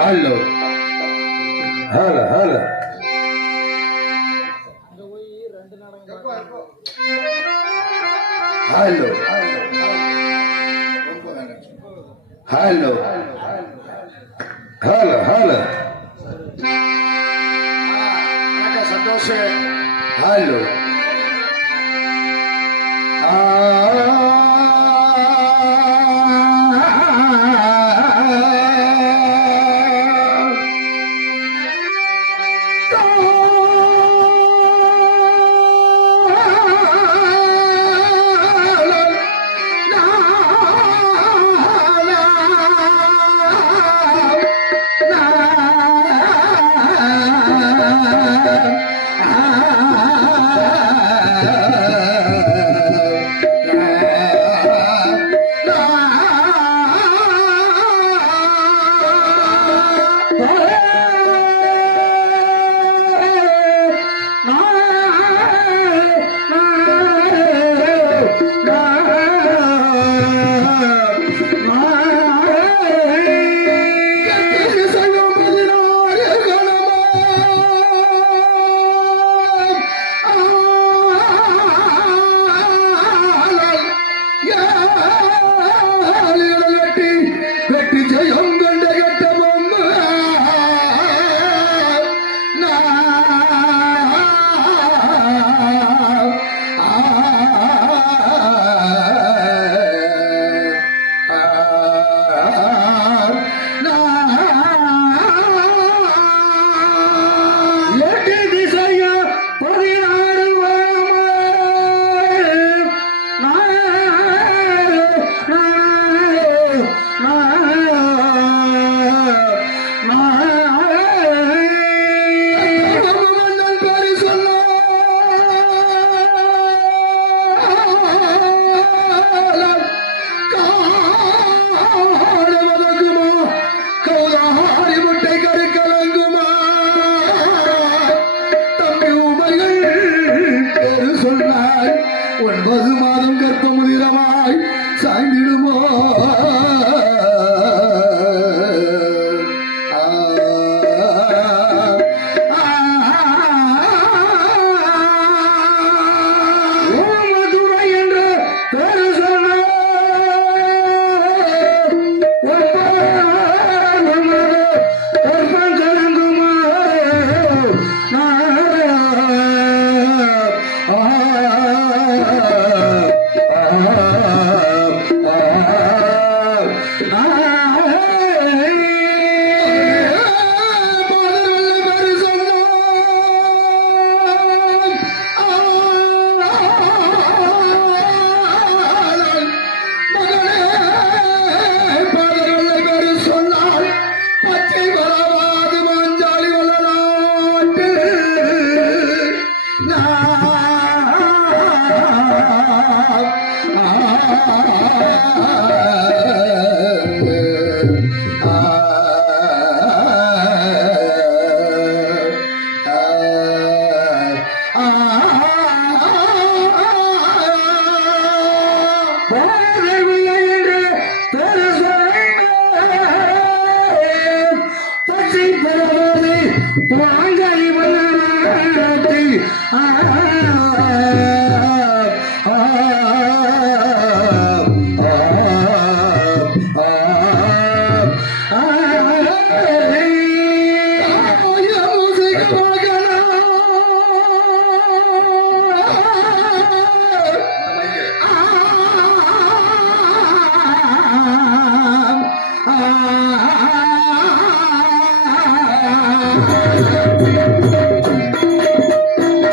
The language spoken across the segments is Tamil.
Halo. Halo, halo. Halo. Halo. Halo, halo. Ada Santhosh. Halo.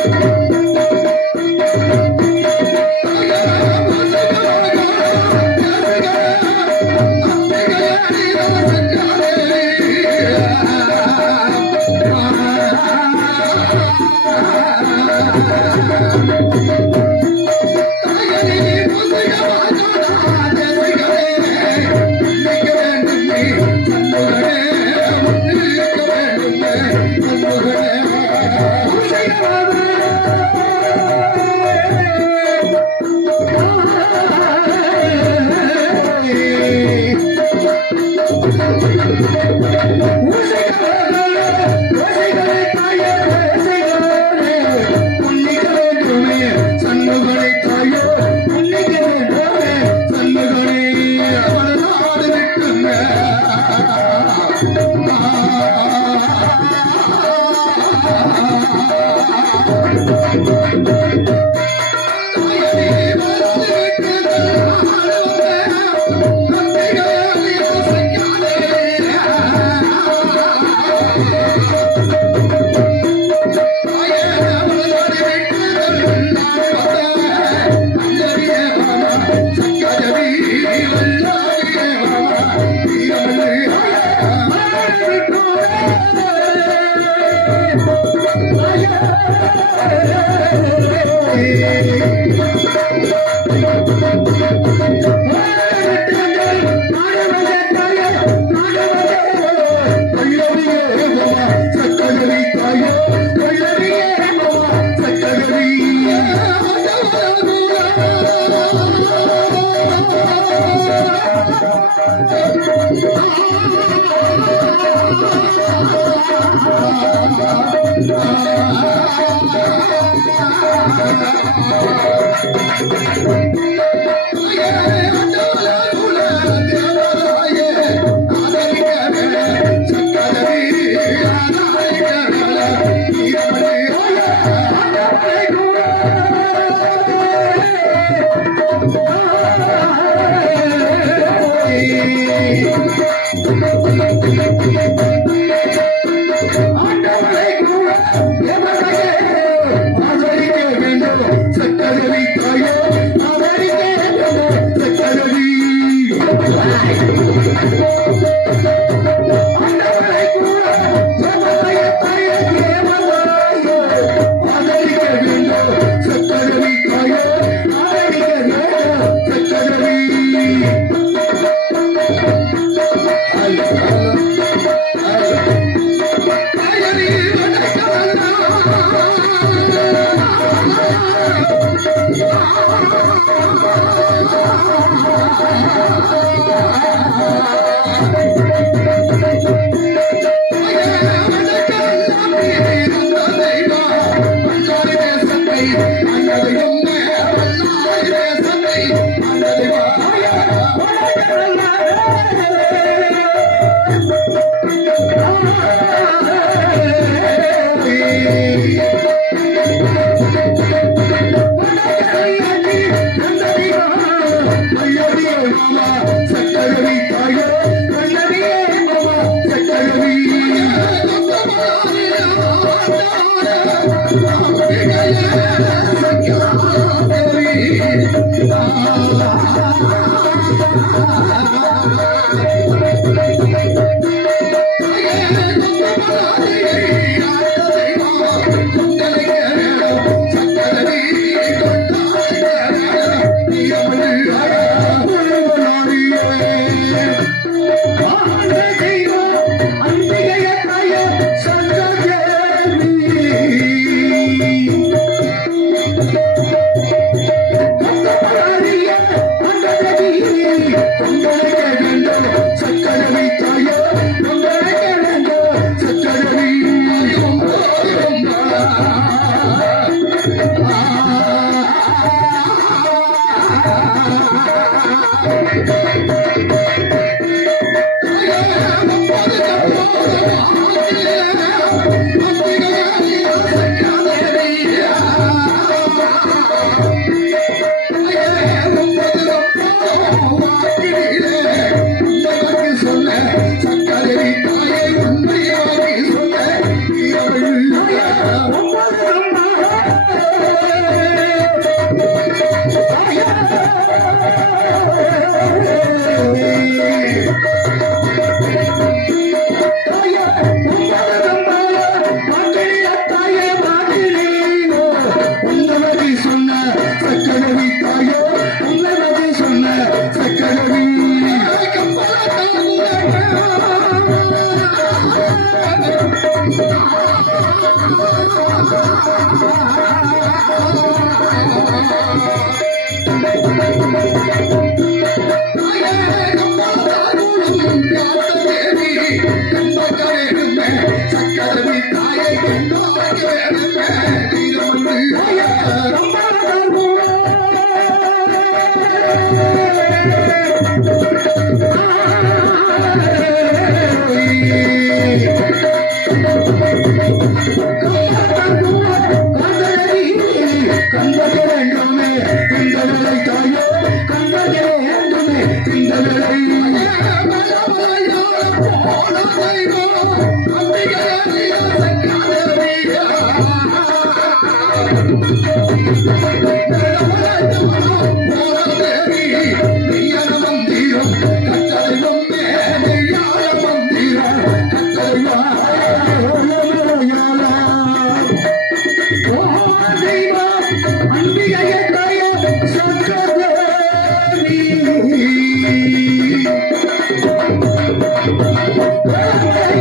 Thank you.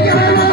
Hey,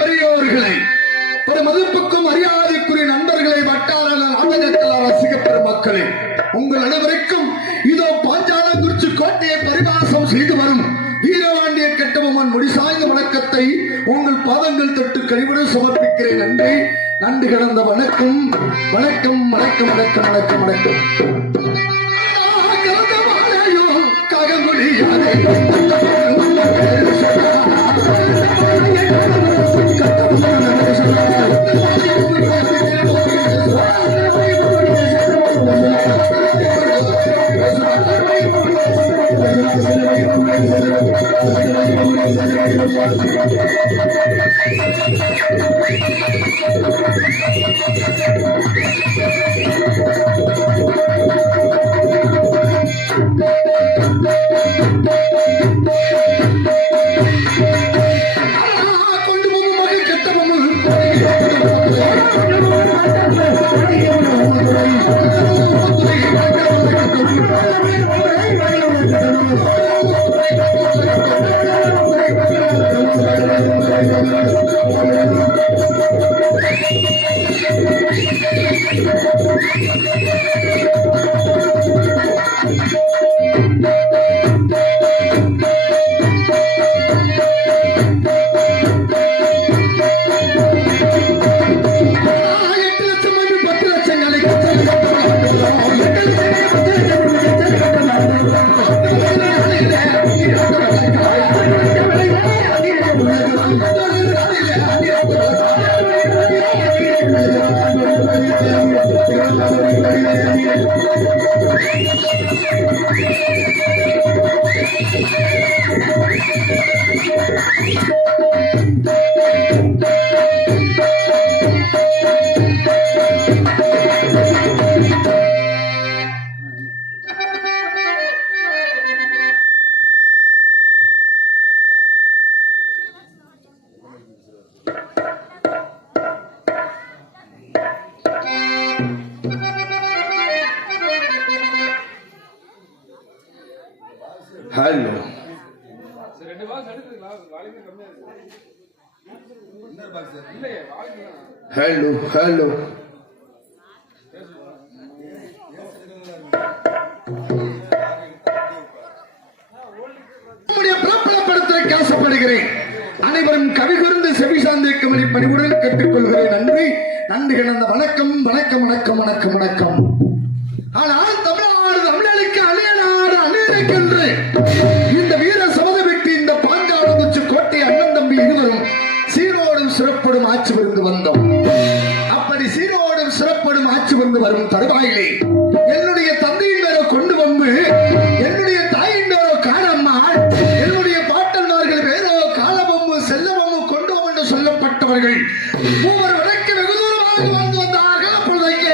பெரியோர்களை மதிப்புக்கும் மரியாதைக்குரிய நண்பர்களை வட்டார நாடகத்தில் ரசிக பெருமக்களே, உங்கள் அனைவருக்கும் இதோ பாஞ்சாலங்குறிச்சி கோட்டையை பரிவாசம் செய்து வரும் வீரவாண்டிய கட்டபொம்மன் முடிசாய்ந்த வணக்கத்தை உங்கள் பாதங்கள் தொட்டு கழிவுடன் சமர்ப்பிக்கிறேன். நன்றி, நன்றி கடந்த வணக்கம் வணக்கம் வணக்கம் வணக்கம் வணக்கம் வணக்கம். ஹலோ ஹலோ ஹலோ பிரபலப்படுத்த ஆசைப்படுகிறேன். அனைவரும் கவி கூர்ந்து செவி சார்ந்திருக்கும்படி பணிவுடன் கேட்டுக்கொள்கிறேன். நன்றி நன்றி கிடந்த வணக்கம் வணக்கம் வணக்கம் வணக்கம் வணக்கம். ஆனால் தமிழ்நாடு தமிழனுக்கு அந்நிய நாடு அந்நியனுக்கென்று இந்த வீர சபத வெட்டி இந்த பாஞ்சாலங்குறிச்சி கோட்டை அண்ணன் தம்பி இருவரும் சீரோடும் சிறப்படும் ஆட்சி புரிந்து வந்தோம். அப்படி சீரோடும் சிறப்படும் ஆட்சி புரிந்து வரும் தருவாயிலே என்னுடைய தந்தையின் மேல கொண்டு வந்து என்னுடைய தாயின் மேலோ காணம்மாள் என்னுடைய பாட்டன்மார்கள் வேறோ காலபொம்மு செல்லபொம்மு கொண்டு வந்து சொல்லப்பட்டவர்கள் மூவர் வடக்கு வெகு தூரமாக வந்து வந்தார்கள். அப்பொழுதைக்கு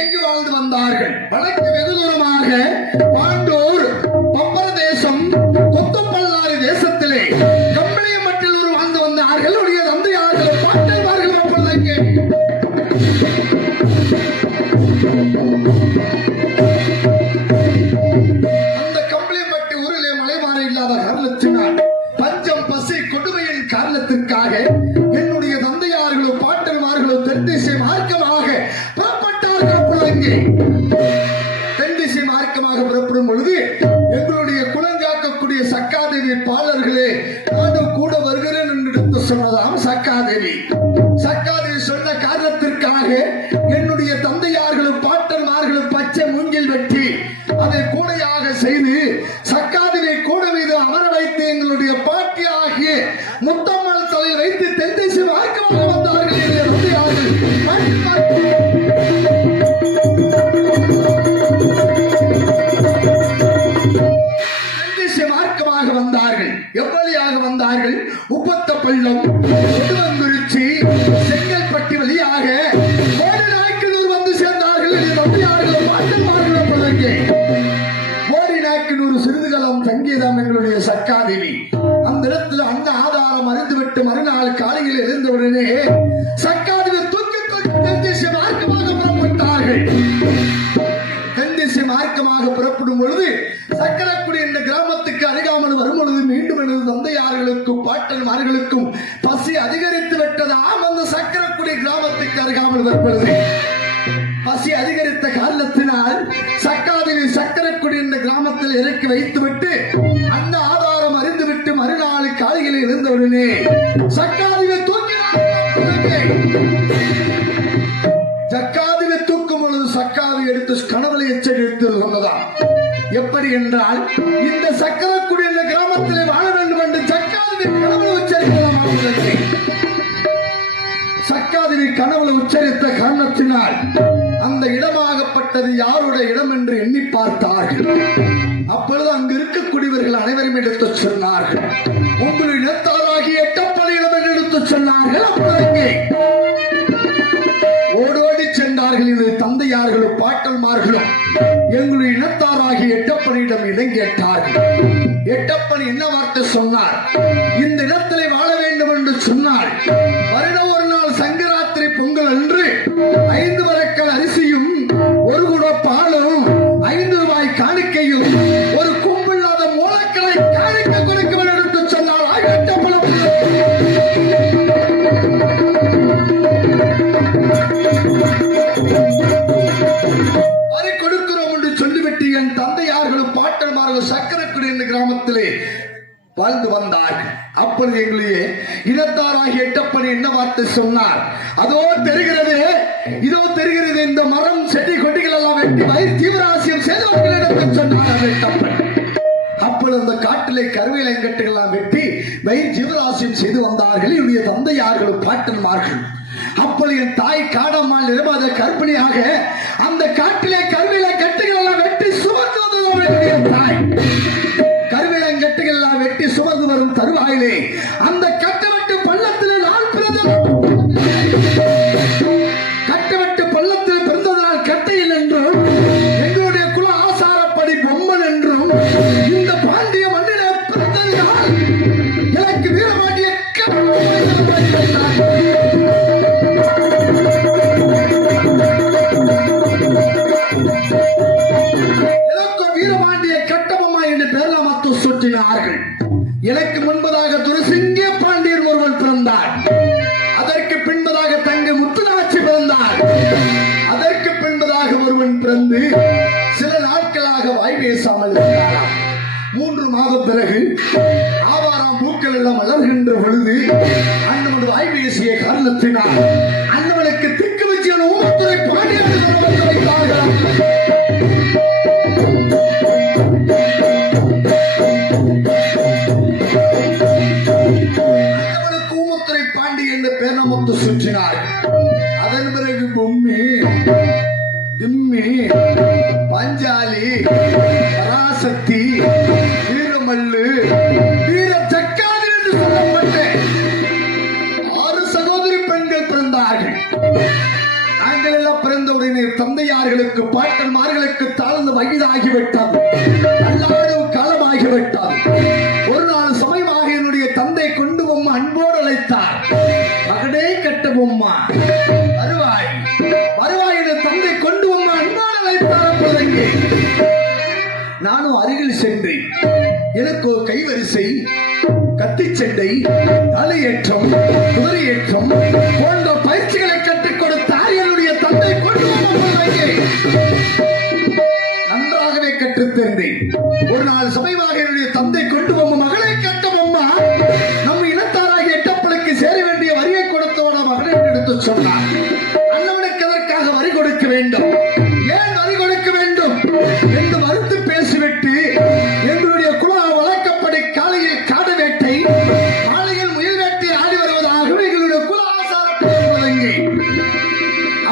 எங்கு வாழ்ந்து வந்தார்கள்? வடக்கு வெகு தூரமாக பாண்டூர் பம்பர தேசம் கொத்தப்பல்லாரி தேசத்திலே கம்பளியம்பட்டில் வாழ்ந்து வந்தார்கள். உடைய தந்தையார்கள் பாட்டன்மார்கள். அப்பொழுதைக்கு அந்த கம்பளியம்பட்டி ஊரிலே மலைமாற இல்லாத காரணத்தினால் பஞ்சம் பசி கொடுமையின் காரணத்திற்காக என்னுடைய தந்தையார்களோ பாட்டன்மார்களோ தென்திசை மார்க்கமாக புறப்பட்டார்கள். அப்பொழுது தென்திசை மார்க்கமாக புறப்படும் பொழுது எங்களுடைய குலங்காக்கக்கூடிய சக்காதேவி பாலர்களே நானும் கூட வருகிறேன் என்று எடுத்து சொன்னதாம் சக்காதேவி. சக்காதேவி சொன்ன காரணத்திற்காக என்னுடைய தந்தையார்களும் பாட்டன்மார்களும் பச்சை மூங்கில் வெட்டி அதை கூடையாக செய்து சக்காதேவி கூட மீது அமர வைத்து எங்களுடைய பாட்டி ஆகிய முத்தம்மாள் தலை வைத்து தென்திசை மார்க்கமாக வந்தார்கள். என்னுடைய தந்தையார்கள் மார்க்கமாக வந்தார்கள். எவ்வளியாக வந்தார்கள்? உப்பத்த பள்ளம், திருவங்குறிச்சி, செங்கல்பட்டி வழியாக கோடிநாயக்கனூர் வந்து சேர்ந்தார்கள். கோடிநாயக்கனூர் சிறிதுகாலம் தங்கியதாம் எங்களுடைய சக்காதேவி. அந்த இடத்துல அன்ன ஆதாரம் அறிந்துவிட்டு மறுநாள் காலையில் எழுந்தவுடனே சக்காதேவி தூக்கி தென்திசை மார்க்கமாக புறப்பட்டார்கள். தென்திசை மார்க்கமாக புறப்படும் பொழுது சக்கரக்குடி என்ற கிராமத்துக்கு அருகாமல் வரும் பொழுது மீண்டும் எனது தந்தையார்களுக்கும் பாட்டன்மார்களுக்கும் பசி அதிகரித்து விட்டதாம். அந்த சக்கரக்குடி கிராமத்துக்கு அருகாமல் வரும் பொழுது பசி அதிகரித்த காரணத்தினால் சக்காதேவி சக்கரக்குடி என்ற கிராமத்தில் இறக்கி வைத்துவிட்டு அந்த ஆதாரம் அறிந்துவிட்டு மறுநாள் காலையில் எழுந்தவுடனே சக்காதேவி தூக்கினார்கள். சக்காதேவி தூக்கும் பொழுது சக்காதேவி எடுத்து கனவுல எச்சரித்து சொன்னதாம். எப்படி என்றால் இந்த சக்கரக்குடி என்ற கிராமத்திலே வாழ வேண்டும் என்று சக்காதேவி கனவுல உச்சரிக்கலாம். சக்காதேவி கனவுல உச்சரித்த காரணத்தினால் அந்த இடமாகப்பட்டது யாருடைய இடம் என்று எண்ணி பார்த்தார்கள். அப்பொழுது அங்கு இருக்கக்கூடியவர்கள் அனைவரும் எடுத்து சொன்னார்கள், உங்களுடைய இனத்தாராகி எட்டப்பள்ளியிடம் என்று எடுத்து சொன்னார்கள். அப்பொழுது ஓடோடி சென்றார்கள். இது தந்தையார்களும் பாட்டன்மார்களும் எங்களுடைய இனத்தாராகி எட்டப்பனியிடம் இடம் கேட்டார்கள். எட்டப்பன் என்ன வார்த்தை சொன்னார்? இந்த இடத்திலே வாழ வேண்டும் என்று சொன்னார். வருடம் ஒரு நாள் சங்கராத்திரி பொங்கல் அன்று 5 வரக்கல் அரிசியும் 1 குட பாலும் 5 ரூபாய் காணிக்கையும் ஒரு கும்பில்லாத மூலக்களை காணிக்கை கொடுக்க வேண்டும் என்று சொன்னார். எட்டப்பனம் வரி கொடுக்கிறோம் என்று சொல்லிவிட்டு என் தந்தையார்களும் பாட்டன்மார்களும் சக்கரக்குடி என்ற கிராமத்திலே வாழ்ந்து வந்தார்கள். அப்பொழுது எங்களுடைய இனத்தாராகிய எட்டப்பன் என்ன வார்த்தை சொன்னார்? அதோ தெரிகிறது, இதோ தெரிகிறது, இந்த மரம் செடி கொடிகள் எல்லாம் வெட்டி வயிறு தீவிராசியம் செய்தவர்களிடம் சொன்னார் எட்டப்பன். அப்பொழுது அப்பொழுது அந்த காட்டிலே கருவேலங்கட்டுகள் வெட்டி வயிறு ஜீவராசியம் செய்து வந்தார்கள் என்னுடைய தந்தையார்களும் பாட்டன்மார்கள். அப்பொழுது என் தாய் காடம்மாள் நிரபாத கர்ப்பிணியாக அந்த காட்டிலே கருவேலங்கட்டுகள் எல்லாம் வெட்டி சுமந்து வந்தது தாய். கருவேலங்கட்டுகள் எல்லாம் வெட்டி சுமந்து வரும் தருவாயிலே அந்த கட்டவெட்டு பள்ளத்திலே நான் பிறந்தது. கட்டவெட்டு பள்ளத்தில் பிறந்ததனால் கட்டையில் என்றும் எங்களுடைய குல ஆசாரப்படி பொம்மன் என்றும் இந்த பாண்டிய மண்ணிலே பிறந்ததினால் எனக்கு வீரபாண்டிய வீரபாண்டிய கட்டபொம்மா என்று பேரலாமத்து சுற்றினார்கள். எனக்கு முன்பதாக துரசிங்க பாண்டியர் ஒருவன் பிறந்தார். அதற்கு பின்பதாக தங்கை முத்துநாச்சி பிறந்தார். அதற்கு பின்பதாக ஒருவன் பிறந்து சில நாட்களாக வாய் பேசாமல் இருந்தாராம். 3 மாதம் பிறகு ஆவாராம் பூக்கள் எல்லாம் வளர்கின்ற பொழுது அண்ணவன் வாய் பேசிய காரணத்தினால் அண்ணவனுக்கு திக்கு வச்சு ஊமத்துறை பாண்டியன் வைத்தார்கள். ஊமத்துறை பாண்டி என்ற பேரமுத்து சுற்றினார். அதன் பிறகு பொம்மி, திம்மி, பஞ்சாலி, பராசக்தி, வீரமல்லு, வீர சக்காதி என்று சொல்லப்பட்ட 6 சகோதரி பெண்கள் பிறந்தார்கள். நாங்கள் எல்லாம் பிறந்தவுடனே தந்தையார்களுக்கு பாட்டன்மார்களுக்கு தாழ்ந்த வயதாகிவிட்டது, அல்லாடும் காலமாகிவிட்டது. ஒரு நாள் சமயமாக என்னுடைய தந்தை கொண்டு பொம்மா அன்போடு அழைத்தார். மகனே கட்டபொம்மா வருவாய் வருவாய் என தந்தை கொண்டு பொம்மா அன்போடு அழைத்தார். பிள்ளைங்க நானும் அருகில் சென்றேன். எனக்கு ஒரு கைவரிசை, கத்திச்சண்டை, தலையேற்றம், குதிரையேற்றம் போன்ற பயிற்சிகளை கற்றுக் கொடுத்தார் என்னுடைய தந்தை கொண்டு நன்றாகவே கற்றுத்தந்தேன். ஒரு நாள் சமயமாக என்னுடைய தந்தை கொண்டு வந்த மகளை கட்டபொம்மா நம் இனத்தாராகிய எட்டப்பளுக்கு சேர வேண்டிய வரியை கொடுத்தவன மகளை எடுத்து சொன்னார். அண்ணவனுக்கு அதற்காக வரி கொடுக்க வேண்டும், ஏன் வரி கொடுக்க வேண்டும் என்று மறுத்து பேசிவிட்டு எங்களுடைய குல வழக்கப்படி காலையில் காடு வேட்டை, மாலையில் முயல் வேட்டை ஆடி வருவதாகவே எங்களுடைய குல ஆசாரத்தை.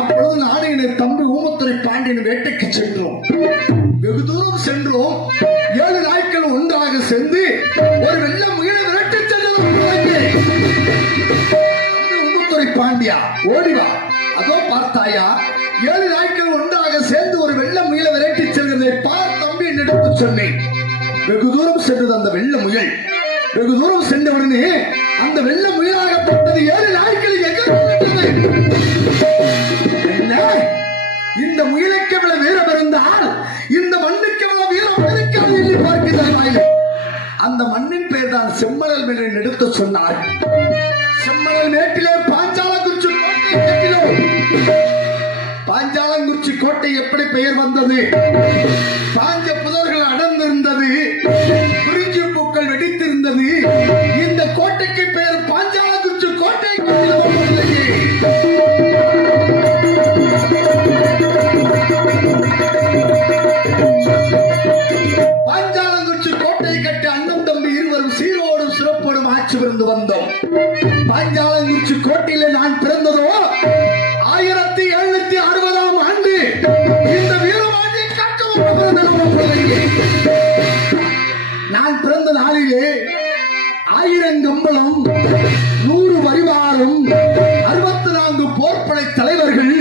அப்பொழுது நாடு தம்பி ஊமத்துறை பாண்டியன் வேட்டைக்கு சென்றோம். வெகு தூரம் சென்றோம். 7 நாட்கள் ஒன்றாக சேர்ந்து ஒரு வெள்ள முயலை விரட்டி சென்றோம். ஊமத்துறை பாண்டியா ஓடிவா, அதோ பார்த்தாயா 7 நாட்கள் ஒன்றாக சேர்ந்து ஒரு வெள்ள முயலை விரட்டி செல்கிறதை பார் தம்பி என்று எடுத்து சொன்னேன். வெகு தூரம் சென்றது அந்த வெள்ள முயல். வெகு தூரம் சென்றவுடனே அந்த வெள்ள முயலாகப்பட்டது 7 நாட்களில் இந்த முயலுக்கு எவ்வளவு வீரம் இருந்தால் இந்த மண்ணுக்கு எவ்வளவு வீரம் இருக்காது என்று பார்க்கிறார்கள். அந்த மண்ணின் பெயர் தான் செம்மணல் மேல் எடுத்து சொன்னார். செம்மணல் மேட்டிலே பாஞ்சாலங்குறிச்சி கோட்டை கட்டினோம். பாஞ்சாலங்குறிச்சி கோட்டை எப்படி பெயர் வந்தது? பாஞ்ச புதர்கள் அடர்ந்திருந்தது, குறிஞ்சி பூக்கள் வெடித்திருந்தது. இந்த கோட்டைக்கு பெயர் பாஞ்சாலங்குறிச்சி கோட்டை கட்டினோம். பாஞ்சாலங்குறிச்சி கோட்டை கட்டி அண்ணன் தம்பி இருவரும் சீரோடும் சிறப்போடும் ஆட்சி புரிந்து வந்தோம். பாஞ்சாலங்குறிச்சி கோட்டையில நான் பிறந்ததோ 1760ஆம் ஆண்டு. இந்த வீரவாண்டி நான் பிறந்த நாளிலே 1000 கம்பளம், 100 பரிவாரம், 64 போர்ப்படை தலைவர்கள்,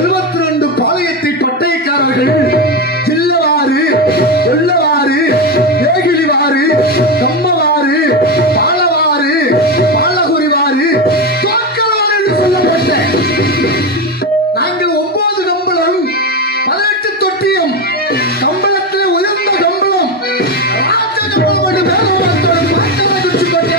72 பாளையத்தை பட்டயக்காரர்கள், சில்லவாறு, கொல்லவாறு, ஏகிலிவாறு, கம்மவாறு, பாலவாறு, பாலகுரிவாறு, தோக்கலவாறு என்று சொல்லப்பட்ட நாங்கள் 9 கம்பளம், 18 தொட்டியம், கம்பளத்திலே உயர்ந்த கம்பளம், ராஜ கம்பளம் என்று வேதவார்த்தோடு பாஞ்சாலங்குறிச்சி கோட்டை.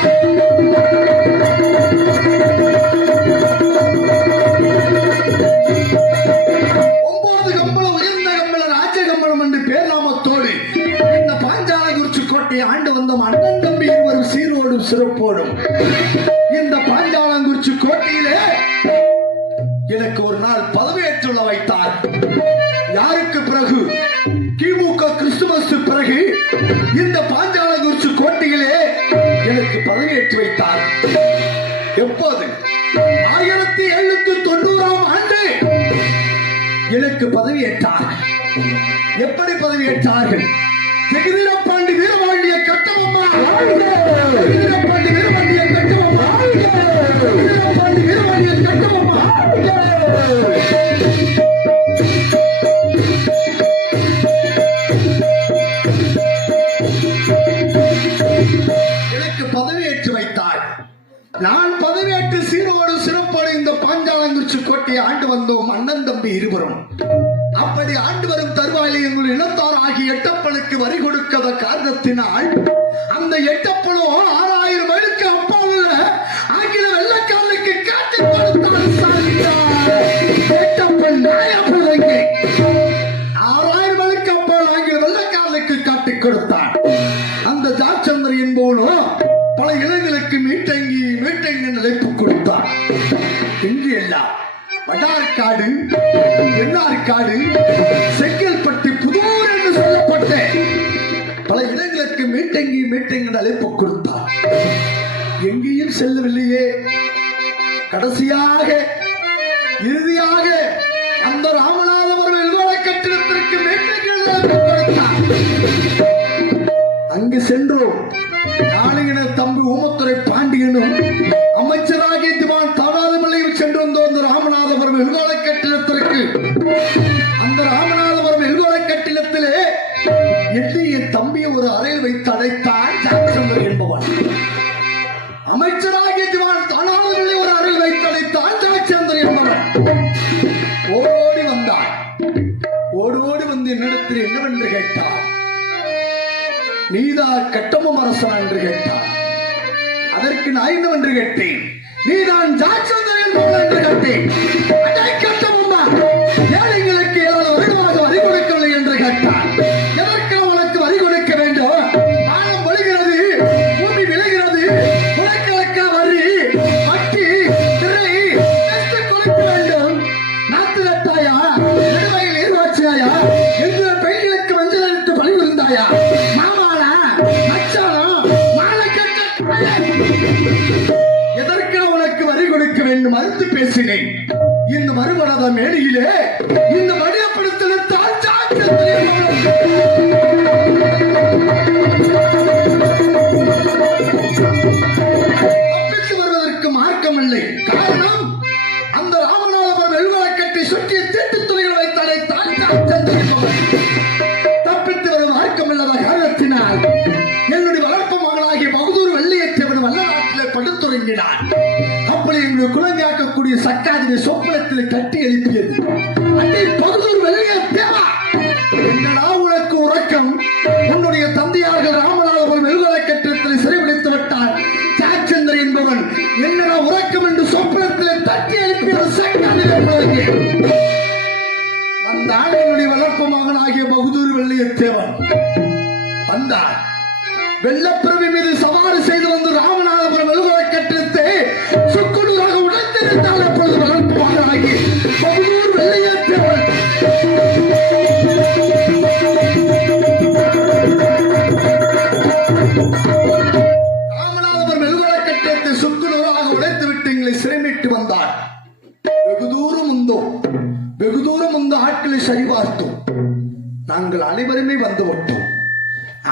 9 கம்பளம், உயர்ந்த கம்பளம், ராஜ கம்பளம் என்று பேர்நாமத்தோடு இந்த பாஞ்சாலங்குறிச்சி கோட்டையை ஆண்டு வந்த அண்ணன் தம்பி இருவரும் சீரோடும் சிறப்போடும். இந்த பாஞ்சாலங்குறிச்சி கோட்டையிலே எனக்கு ஒரு நாள் பதவியேற்றுள்ள வைத்தார். யாருக்கு பிறகு? திமுக கிறிஸ்துமஸ் பிறகு இந்த பாஞ்சால எனக்கு பதவியேற்று வைத்தார். எப்போது? 1790ஆம் ஆண்டு எனக்கு பதவியேற்றார். எப்படி பதவியேற்றார்கள்? செகுதிரப்பாண்டி வீரபாண்டிய கட்டபொம்மா, செகுதிரப்பாண்டி வீரபாண்டிய கட்டபொம்மா, செகுதிரப்பாண்டி வீரபாண்டிய கட்டபொம்மா. எனக்கு பதவியேற்று வைத்தார். நான் பதவியேற்று சீரோடு சிறப்போடு இந்த பாஞ்சாலங்குறிச்சி கோட்டையை ஆண்டு வந்தோம், அண்ணன் தம்பி இருவரும். அப்படி ஆண்டு வரும் தருவாயில் எங்கள் இனத்தார் ஆகிய எட்டப்பனுக்கு வரி கொடுக்காத காரணத்தினால் அந்த எட்டப்பனும் 6000 மைலுக்கு அப்பால் உள்ள ஆங்கில வெள்ளக்காரனுக்கு காட்டி கொடுத்தார். எட்டப்பன் நாயப்பதங்கே 6000 மைலுக்கு அப்பால் ஆங்கில வெள்ளக்காரனுக்கு காட்டி கொடுத்தார். அந்த ஜாச்சந்திர என்பவனும் பல இளைஞர்களுக்கு மீட்டங்கி நிலைப்பு கொடுத்தார். இன்று எல்லாம் வடார்காடு, வெண்ணார்காடு, செங்கல்பட்டு, புதூர் என்று சொல்லப்பட்ட பல இடங்களுக்கு மீட்டங்கி அழைப்பு கொடுத்தார். எங்கேயும் செல்லவில்லையே. கடைசியாக இறுதியாக அந்த ராமநாதபுரம் எல்வாள கட்டிடத்திற்கு மீட்டங்கி அழைப்பு கொடுத்தார். அங்கு சென்றோம். நாளையின தம்பி ஊமத்துறை பாண்டியனும் அமைச்சராகிய திவான் தாராதமலையில் சென்று வந்தோம். அந்த ராமநாதபுரம் எல்வாள கட்டிடத்திற்கு. அந்த ராமநாதபுரம் எல்வாள கட்டிடத்திலே எட்டு என் தம்பியை ஒரு அறையில் வைத்து அடைத்தான் ஜாக்சந்தர் என்பவன். அமைச்சராகிய திவான் தாராதமலை ஒரு அறையில் வைத்து அடைத்தான் ஜாக்சந்தர் என்பவன். ஓடி வந்தான். ஓடி வந்து என்னிடத்தில் என்னவென்று கேட்டார். நீதான் கட்டபொம்ம அரசன் என்று கேட்டார். அதற்கு நான் என்னவென்று கேட்டேன். நீதான் ஜாக்சந்தர் என்பவன் என்று கேட்டேன். கட்டபொம்மா ஏழைகளுக்கு ஏதாவது வருடமாக வரி கொடுக்கவில்லை என்று கேட்டார். எதற்கு அவனுக்கு வரி கொடுக்க வேண்டும்? வானம் பொழிகிறது, பூமி விளைகிறது, குலைக்கலக்க வரி, வட்டி, திரை கொடுக்க வேண்டும். நாத்து நட்டாயா, நெடுமையில் நீர்வாட்சியாயா, என்று பெண்களுக்கு மஞ்சள் அளித்து பணி இருந்தாயா, எதற்கு அவனுக்கு வரி கொடுக்க வேண்டும் மறுத்து பேசினேன். இந்த மறுமணத மேடையிலே இந்த மடியப்படுத்தல் தப்பித்து வருவதற்கு மார்க்கமில்லை. காரணம் அந்த ராமநாதபுரம் வெள்வளக்கட்டை சுற்றிய தீட்டுத் துறைகள் வைத்தாலே தப்பித்து வரும் மார்க்கமில்லாத காரணத்தினால் என்னுடைய வளர்ப்பு மகனாகிய பகதூர் வெள்ளையற்றவன் வல்ல நாட்டிலே படுத்துறங்கினான். அப்படி எங்களுடைய குழந்தையாக்கக்கூடிய சக்காதியை சொப்பனத்தில் கட்டி எழுப்பியது. அன்னை பகதூர் வெள்ளையத்தேவா, என்னடா உனக்கு உறக்கம்? உன்னுடைய தந்தையார்கள் ராமநாதபுரம் வெள்வள கட்டிடத்தில் சிறைபிடித்து விட்டார் ஜாக்சந்தர் என்பவன். என்னடா உறக்கம் என்று சொப்பனத்தில் தட்டி எழுப்பிய சக்காதியை வந்தான். என்னுடைய வளர்ப்பு மகனாகிய பகதூர் வெள்ளையத்தேவன் வந்தான். வெள்ளப்பிரவி மீது சவாரி செய்து வந்து ராமநாதபுரம் வெள்வள கட்டிடத்தை சுக்குநூறாக உடைத்திருந்தால் அப்பொழுது வளர்ப்புமாகி பகதூர் வெள்ளையத்தேவன் ராமநாதபுரம் வெள்வள கட்டிடத்தை சுக்குநூறாக உடைத்து விட்டு எங்களை சிறைமிட்டு வந்தார். வெகு தூரம் வந்து ஆட்களை சரிபார்த்தோம். நாங்கள் அனைவருமே வந்து விட்டோம்.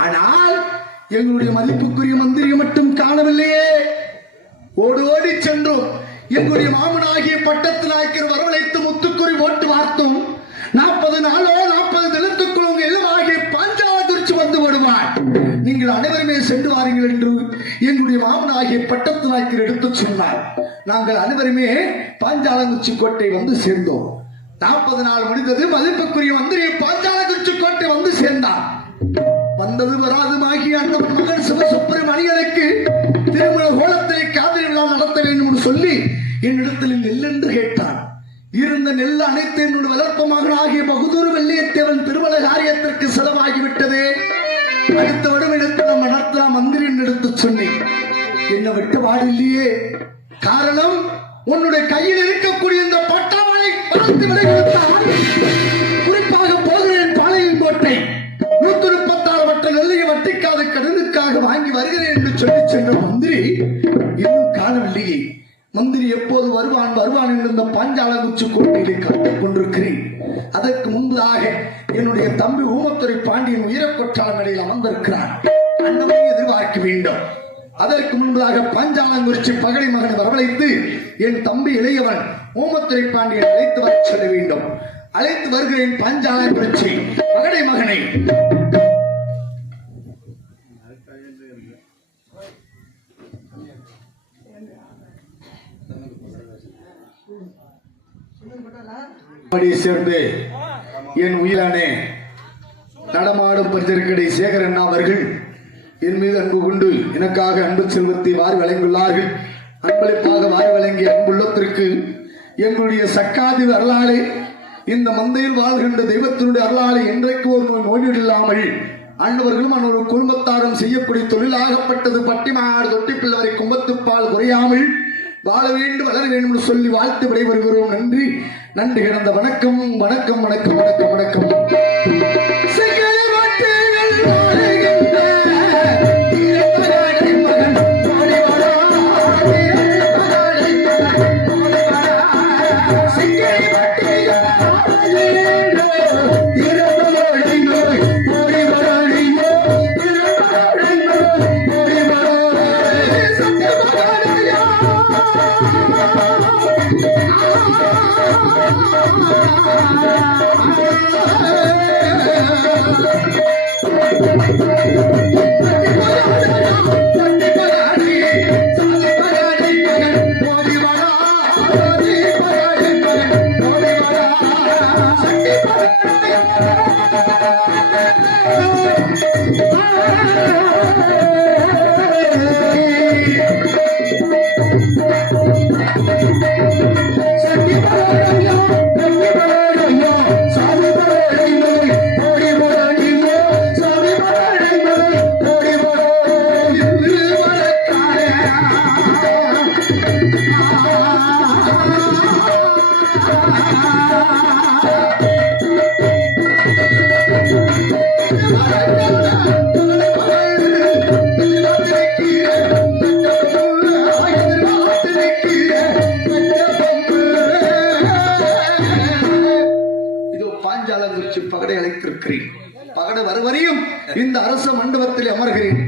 ஆனால் எங்களுடைய மதிப்புக்குரிய மந்திரியை மட்டும் காணவில்லையே. ஓடி சென்றோம். எங்களுடைய மாமனாகிய பட்டத்து நாயக்கர் வரவழைத்து முத்துக்குறி ஓட்டு பார்த்தோம். 40 நாளோ 40 தினத்துக்குள் உங்க எல்லமாகிய பாஞ்சாலங்குறிச்சி வந்து விடுவார். நீங்கள் அனைவருமே சென்று வாருங்கள் என்று எங்களுடைய மாமனாகிய பட்டத்து நாயக்கர் எடுத்து சொன்னார். நாங்கள் அனைவருமே பாஞ்சாலங்குறிச்சி கோட்டை வந்து சேர்ந்தோம். 40 நாள் முடிந்தது. மதிப்புக்குரிய மந்திரியை பாஞ்சாலங்குறிச்சி கோட்டை வந்து சேர்ந்தார். வந்தது வராதுமாகி அண்ணன் மகன் சிவசுப்பிரமணியனுக்கு திருமண கோலத்தை காதலி விழா நடத்த வேண்டும் என்று சொல்லி என்னிடத்தில் நெல் என்று கேட்டான். இருந்த நெல் அனைத்து என்னுடைய வளர்ப்பு மகனாகிய பகதூர் வெள்ளையத்தேவன் திருமண காரியத்திற்கு செலவாகிவிட்டது. அடுத்த விடம் எடுத்து நம்ம நடத்தலாம் மந்திரி எடுத்து சொன்னேன். என்னை விட்டு வாடில்லையே. காரணம் உன்னுடைய கையில் இருக்கக்கூடிய இந்த பட்டாவளை பார்த்து விடை கொடுத்தால் குறிப்பாக போகிறேன் பாளையம் கோட்டை 136 வட்ட நெல்லையை வட்டிக்காத கடனுக்காக வாங்கி வருகிறேன் என்று சொல்லி சென்றோம். மந்திரி எப்போது வருவான் வருவான் என்று இந்த பாஞ்சாலங்குச்சி கோட்டையிலே காத்துக் கொண்டிருக்கிறேன். அதற்கு முன்பதாக என்னுடைய தம்பி ஊமத்துறை பாண்டியன் உயிரக்கொற்றால் மேடையில் அமர்ந்திருக்கிறான். அண்ணனை எதிர்பார்க்க வேண்டும். அதற்கு முன்பதாக பாஞ்சாலங்குறிச்சி பகடை மகனை வரவழைத்து என் தம்பி இளையவன் ஊமத்துறை பாண்டியன் அழைத்து வர சொல்ல வேண்டும். அழைத்து வருகிறேன் பாஞ்சாலங்குறிச்சி பகடை மகனை. சேர்ந்து என் உயிரானே நடமாடும் பரிசற்கடை சேகரன் அவர்கள் என் மீது அன்பு கொண்டு எனக்காக அன்பு செல்வத்தை வாரி வழங்கியுள்ளார்கள். அன்பளிப்பாக வாரி வழங்கிய அன்புள்ளத்திற்கு எங்களுடைய சக்காதி அருளாலே இந்த மந்தையில் வாழ்கின்ற தெய்வத்தினுடைய அருளாலே என்றைக்கு ஒரு நோய் இல்லாமல் அன்னவர்களும் அன்னொரு குடும்பத்தாரும் செய்யக்கூடிய தொழிலாகப்பட்டது பட்டிமாடு தொட்டி பிள்ளவரை கும்பத்துப்பால் குறையாமல் வாழ வேண்டும் வளர வேண்டும் என்று சொல்லி வாழ்த்து விடைபெறுகிறோம். நன்றி நன்றி கிடந்த வணக்கம் வணக்கம் வணக்கம் வணக்கம் வணக்கம். பகடை அழைத்திருக்கிறேன். பகடை வருவரையும் இந்த அரச மண்டபத்தில் அமர்கிறேன்.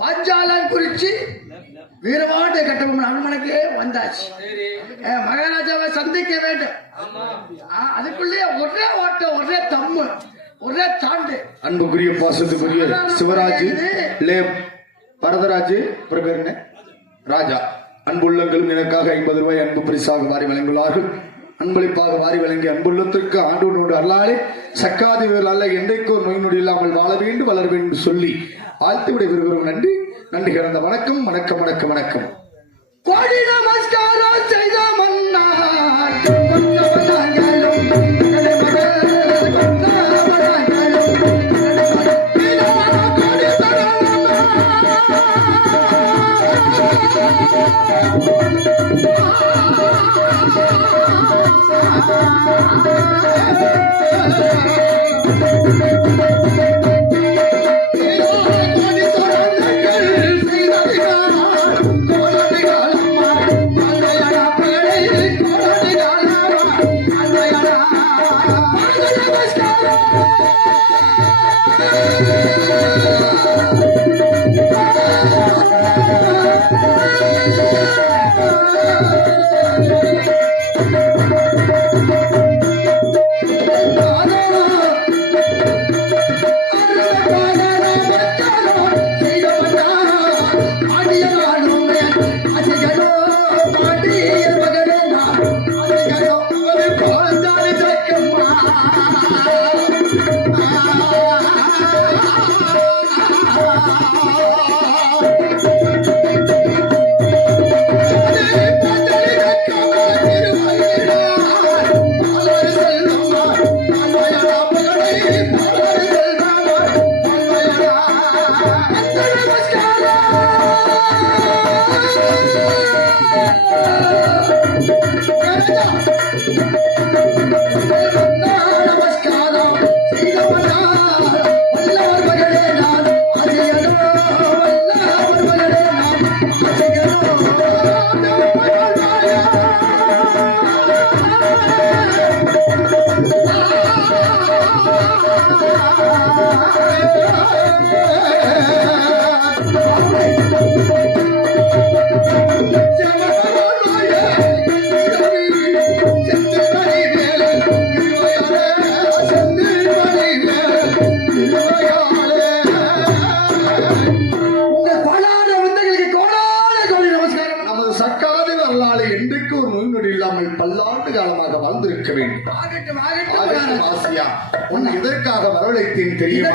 பாஞ்சாலங்குறிச்சி வீரமாட்ட கட்டபொம்மன் அரண்மனைக்கு வந்தாச்சு. மகாராஜாவை சந்திக்க வேண்டும். அதுக்குள்ளே ஒரே ஓட்டம், ஒரே தம்மு, ஒரே தாண்டு. அன்புக்குரிய பாசத்துக்குரிய சிவராஜ் வரதராஜ் பிரகர்ண ராஜா அன்புள்ளங்களும் எனக்காக 50 ரூபாய் அன்பு பரிசாக வாரி வழங்குள்ளார்கள். அன்பளிப்பாக வாரி வழங்கிய அன்புள்ளத்திற்கு ஆண்டு நோடு அருளாலே சக்காதி அல்ல என்றைக்கோ நோய் நொடி இல்லாமல் வாழ வேண்டும் வளர வேண்டும் சொல்லி ஆழ்த்து விட விரும்புகிறோம். நன்றி நன்றி கிடந்த வணக்கம் வணக்கம் வணக்கம் வணக்கம். கோடி நமஸ்காரம் செய்த மன்னா எதற்காக வரவழைத்தேன் தெரியுமா?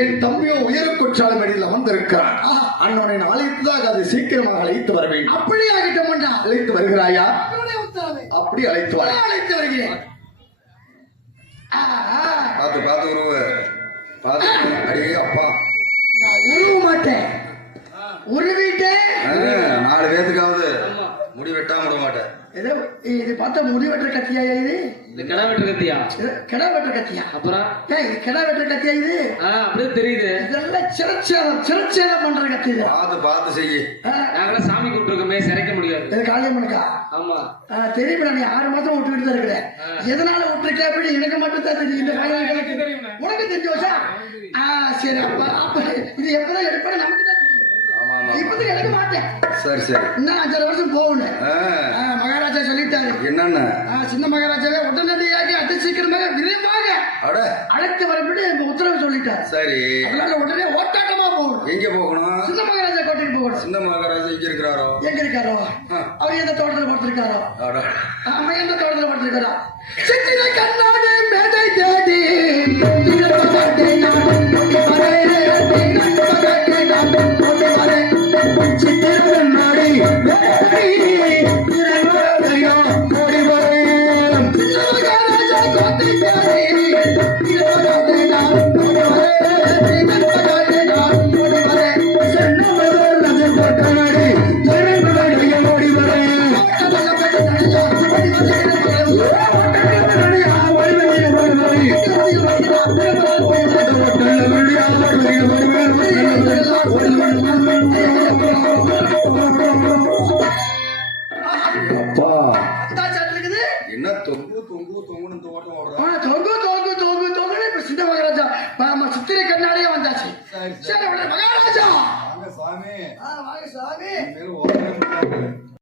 என் தம்பியோ உயரக்குற்றாலம் அடியில் வந்திருக்கிறான். அண்ணனை அழைத்ததாக அதை சீக்கிரமாக அழைத்து வர வேண்டும். அப்படி ஆகட்டும். அழைத்து வருகிறாயா? அப்படி அழைத்து வர. அழைத்து வருகிறேன். பார்த்து பார்த்து உருவ பார்த்து. அடியே அப்பா, நான் உருவ மாட்டேன். உருவிட்டேன். 4 பேத்துக்காவது முடி வெட்டாம விட மாட்டேன். இது பார்த்தா முடி வெட்டுற கத்தியா? இது கிடா வெட்டுற கத்தியா? கிடா வெட்டுற கத்தியா? அப்புறம் கிடா வெட்டுற கத்தியா? இது அப்படியே தெரியுது. இதெல்லாம் சிறச்சேதம் பண்ற கத்தி. பார்த்து பார்த்து செய்ய. நாங்கள சாமி கூப்பிட்டுருக்கோமே, சிறைக்க முடியாது. இது காளியம்மனுக்கா? ஆமா தெரியுமா? நீ 6 மாசம் விட்டுக்கிட்டு தான் இருக்கிறேன். எதனால விட்டுருக்க அப்படி எனக்கு மட்டும் தான் தெரியும். இந்த உனக்கு தெரிஞ்சு வச்சா? சரி. அப்ப இது எப்பதான் எடுப்பேன் நமக்கு தான் தெரியும். இப்போதைக்கு எடுக்க மாட்டேன். சரி சரி. இன்னும் 5 வருஷம் போகணும். மகாராஜா சொல்லிட்டாரு. என்னன்னு? சின்ன மகாராஜாவே உடனடியாக அதி சீக்கிரமாக விரைவாக அழைத்து வரப்பட்டு உத்தரவு சொல்லிட்டாரு. சரி. அதனால உடனே ஓட்டாட்டமா போகணும். எங்க போகணும்? சின்ன மகாராஜா கோட்டைக்கு போகணும். சின்ன மகாராஜா எங்க இருக்கிறாரோ? எங்க இருக்காரோ? அவர் எந்த தோட்டத்தில் படுத்திருக்காரோ? அவன் எந்த தோட்டத்தில் படுத்திருக்காரோ? சித்திரை கண்ணாடி மேடை தேடி சித்திரை கண்ணாடியே வந்தாச்சு. சரி, மகாராஜா